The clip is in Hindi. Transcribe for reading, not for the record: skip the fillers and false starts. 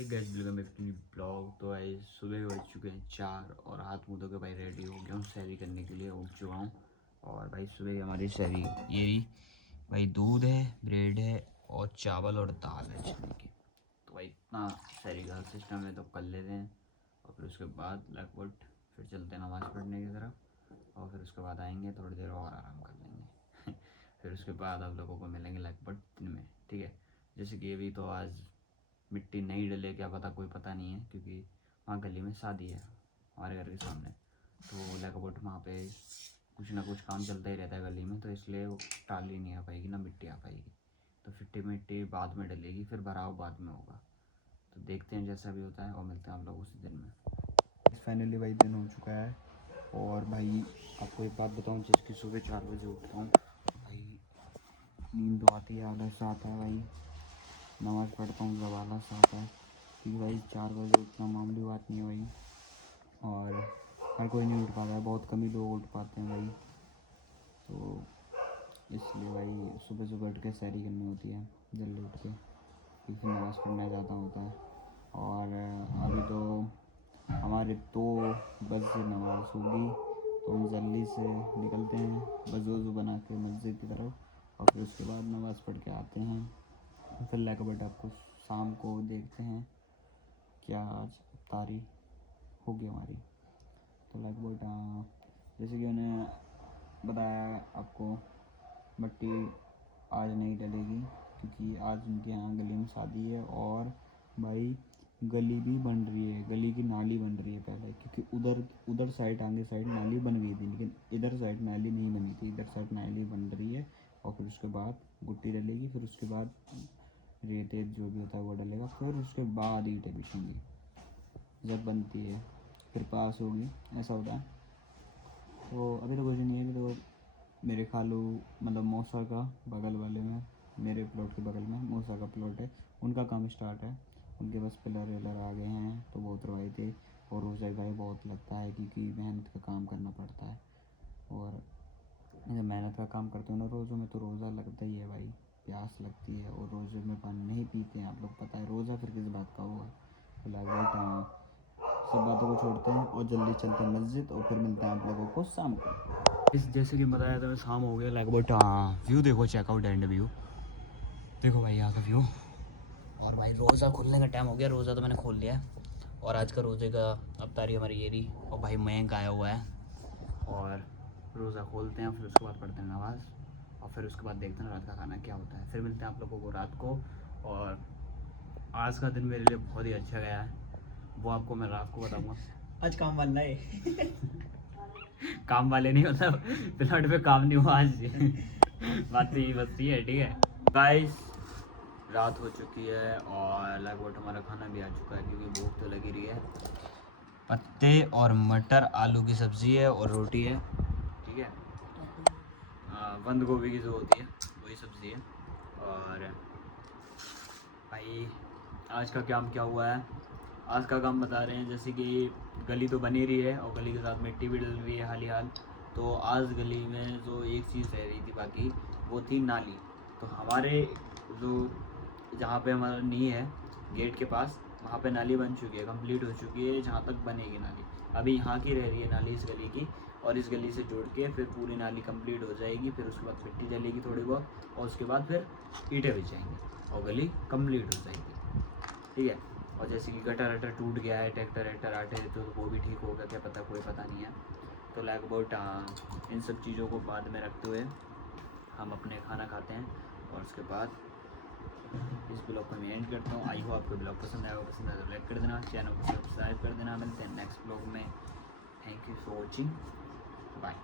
Hey guys welcome back to new blog. तो भाई सुबह बज चुके हैं 4 और हाथ मुँह धो के भाई रेडी हो गया हूँ सैरी करने के लिए, उठ चुका हूँ। और भाई सुबह हमारी सैरी ये रही भाई, दूध है, ब्रेड है और चावल और दाल है चने की। तो भाई इतना सैरी का सिस्टम है तो कर लेते हैं और फिर उसके बाद लगभग फिर चलते हैं नमाज़ पढ़ने की तरफ और फिर उसके बाद आएंगे थोड़ी देर और आराम कर लेंगे फिर उसके बाद आप लोगों को मिलेंगे लगभग दिन में, ठीक है। जैसे कि अभी तो आज मिट्टी नहीं डले, क्या पता, कोई पता नहीं है, क्योंकि वहाँ गली में शादी है हमारे घर के सामने। तो लगभग वहाँ पे कुछ ना कुछ काम चलता ही रहता है गली में, तो इसलिए वो टाली नहीं आ पाएगी ना मिट्टी आ पाएगी। तो फिट्टी मिट्टी बाद में डलेगी, फिर भराव बाद में होगा। तो देखते हैं जैसा भी होता है और मिलते हैं आप लोग उसी दिन में। फाइनली भाई दिन हो चुका है और भाई आपको एक बात बताऊँ, जिसकी सुबह 4 बजे उठ रहा हूँ भाई, नींद तो आती है, आलस आता है भाई, नमाज़ पढ़ता हूँ जब आलस आता है, क्योंकि भाई 4 बजे उठना मामूली बात नहीं है भाई। और हर कोई नहीं उठ पाता है, बहुत कम ही लोग उठ पाते हैं भाई। तो इसलिए भाई सुबह सुबह उठ के सैरी करनी होती है जल्दी उठ के, क्योंकि नमाज़ पढ़ना ज़्यादा होता है। और अभी तो हमारे 2 बजे से नमाज़ होगी, तो हम जल्दी से निकलते हैं वज़ू बना के मस्जिद की तरफ, और फिर उसके बाद नमाज़ पढ़ के आते हैं। फिर लाइक बट आपको शाम को देखते हैं क्या आज इफ्तारी होगी हमारी। तो लाइक बट जैसे कि उन्हें बताया आपको, मिट्टी आज नहीं डलेगी क्योंकि आज उनके यहाँ गली में शादी है। और भाई गली भी बन रही है, गली की नाली बन रही है पहले, क्योंकि उधर साइड आगे साइड नाली बन गई थी, लेकिन इधर साइड नाली नहीं बनी थी, इधर साइड नाली बन रही है। और फिर उसके बाद गुट्टी डलेगी, फिर उसके बाद रेत जो भी होता है वो डलेगा, फिर उसके बाद ईंटें बिछेंगी, जब बनती है फिर पास होगी, ऐसा होता है। तो अभी तो कुछ नहीं है कि तो मेरे खालू मतलब मौसा का बगल वाले में, मेरे प्लॉट के बगल में मौसा का प्लॉट है, उनका काम स्टार्ट है, उनके बस पिलर विलर आ गए हैं तो वो उतरवाए थे। और रोज़ा भाई बहुत लगता है क्योंकि मेहनत का काम करना पड़ता है, और जब मेहनत का काम करते हो ना रोज़ों में, तो रोज़ा लगता ही है भाई, प्यास लगती है, और रोज़े में पानी नहीं पीते हैं आप लोग, पता है रोज़ा फिर किस बात का होगा। तो भाई सब बातों को छोड़ते हैं और जल्दी चलते हैं मस्जिद, और फिर मिलते हैं आप लोगों को शाम को। इस जैसे कि बताया था शाम हो गया लगभग। व्यू देखो, चेकआउट एंड व्यू देखो भाई, यहाँ का व्यू। और भाई रोज़ा खुलने का टाइम हो गया, रोज़ा तो मैंने खोल लिया है, और आज का रोज़े का अफ्तारी हमारी ये रही। और भाई मयंक आया हुआ है, और रोज़ा खोलते हैं, फिर उसके बाद पढ़ते हैं नमाज़, और फिर उसके बाद देखते हैं रात का खाना क्या होता है। फिर मिलते हैं आप लोगों को रात को। और आज का दिन मेरे लिए बहुत ही अच्छा गया है, वो आपको मैं रात को बताऊँगा। आज काम वाला है काम वाले नहीं, मतलब प्लॉट पे काम नहीं हुआ आज बात तो यही बसती है, ठीक है गाइस। रात हो चुकी है और लगभग हमारा खाना भी आ चुका है, क्योंकि भूख तो लगी रही है। पत्ते और मटर आलू की सब्ज़ी है और रोटी है, ठीक है। बंद गोभी की जो होती है वही सब्ज़ी है। और भाई आज का काम क्या हुआ है, आज का काम बता रहे हैं। जैसे कि गली तो बनी रही है और गली के साथ मिट्टी भी डल रही है हाल ही हाल। तो आज गली में जो एक चीज़ रह रही थी बाकी, वो थी नाली। तो हमारे जो जहाँ पे हमारा नी है गेट के पास, वहाँ पे नाली बन चुकी है, कंप्लीट हो चुकी है, जहाँ तक बनेगी नाली। अभी यहाँ की रह रही है नाली इस गली की, और इस गली से जोड़ के फिर पूरी नाली कंप्लीट हो जाएगी। फिर उसके बाद मिट्टी डलेगी थोड़ी बहुत, और उसके बाद फिर ईंटें बिछाएंगे और गली कंप्लीट हो जाएगी, ठीक है। और जैसे कि गटर वटर टूट गया है, ट्रैक्टर वैक्टर आटे, तो वो भी ठीक होगा, क्या पता, कोई पता नहीं है। तो लाइक अबाउट इन सब चीज़ों को बाद में रखते हुए हम अपने खाना खाते हैं, और उसके बाद इस ब्लॉग को मैं एंड करता हूँ। आई हो आपको ब्लॉग पसंद आएगा, पसंद आया तो लाइक कर देना, चैनल को सब्सक्राइब कर देना। मिलते हैं नेक्स्ट ब्लॉग में। Thank you for watching, bye.